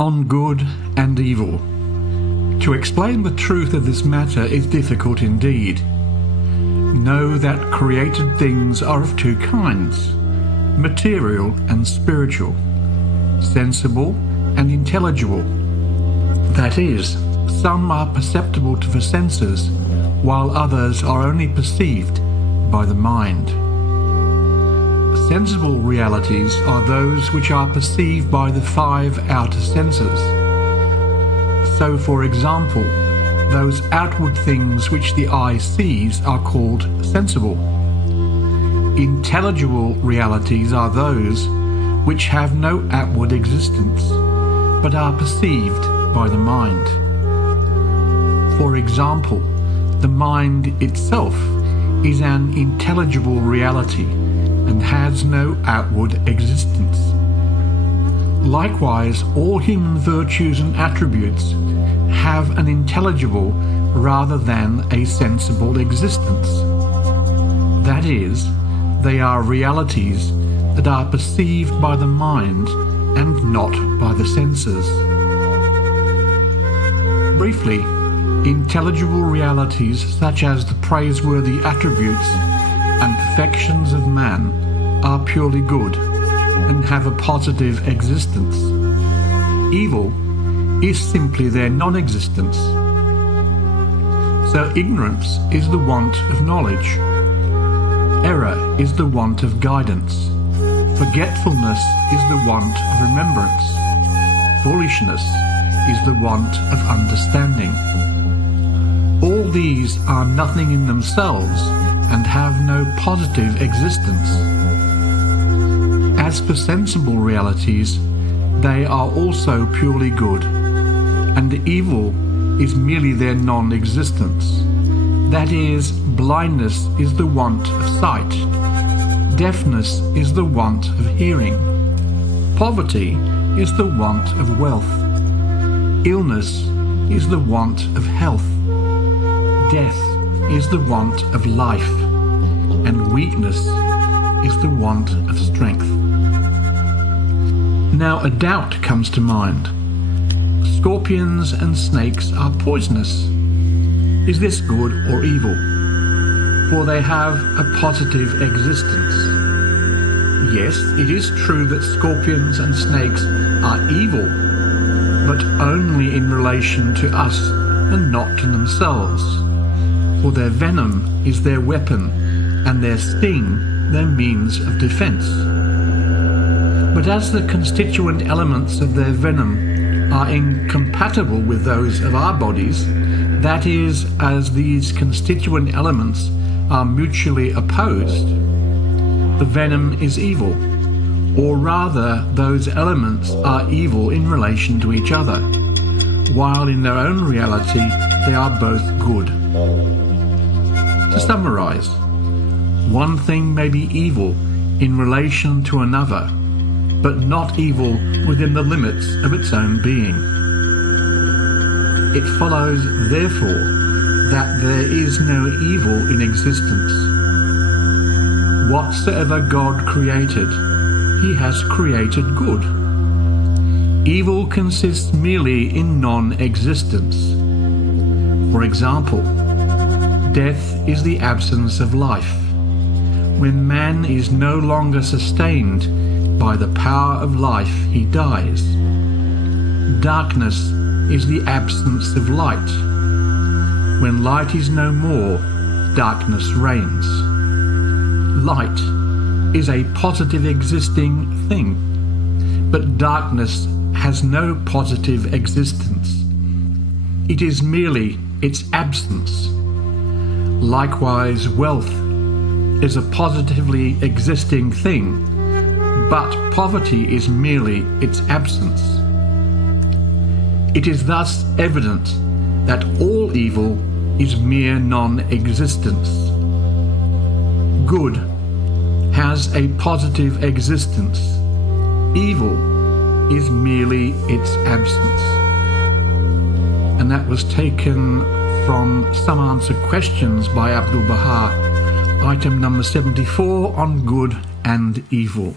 on good and evil. To explain the truth of this matter is difficult indeed. Know that created things are of two kinds, material and spiritual, sensible and intelligible. That is, some are perceptible to the senses, while others are only perceived by the mind. Sensible realities are those which are perceived by the five outer senses. So, for example, those outward things which the eye sees are called sensible. Intelligible realities are those which have no outward existence, but are perceived by the mind. For example, the mind itself is an intelligible reality and has no outward existence. Likewise, all human virtues and attributes have an intelligible rather than a sensible existence. That is, they are realities that are perceived by the mind and not by the senses. Briefly, intelligible realities such as the praiseworthy attributes and perfections of man are purely good and have a positive existence. Evil is simply their non-existence. So ignorance is the want of knowledge. Error is the want of guidance. Forgetfulness is the want of remembrance. Foolishness is the want of understanding. All these are nothing in themselves and have no positive existence. As for sensible realities, they are also purely good, and evil is merely their non-existence. That is, blindness is the want of sight, deafness is the want of hearing, poverty is the want of wealth, illness is the want of health, death is the want of life, and weakness is the want of strength. Now a doubt comes to mind. Scorpions and snakes are poisonous. Is this good or evil? For they have a positive existence. Yes, it is true that scorpions and snakes are evil, but only in relation to us and not to themselves. For their venom is their weapon, and their sting their means of defense. But as the constituent elements of their venom are incompatible with those of our bodies, that is, as these constituent elements are mutually opposed, the venom is evil, or rather those elements are evil in relation to each other, while in their own reality they are both good. To summarize, one thing may be evil in relation to another, but not evil within the limits of its own being. It follows, therefore, that there is no evil in existence. Whatsoever God created, He has created good. Evil consists merely in non-existence. For example, death is the absence of life. When man is no longer sustained by the power of life, he dies. Darkness is the absence of light. When light is no more, darkness reigns. Light is a positive existing thing, but darkness has no positive existence. It is merely its absence. Likewise, wealth is a positively existing thing, but poverty is merely its absence. It is thus evident that all evil is mere non-existence. Good has a positive existence. Evil is merely its absence. And that was taken from Some Answered Questions by Abdu'l Baha, item number 74 on good and evil.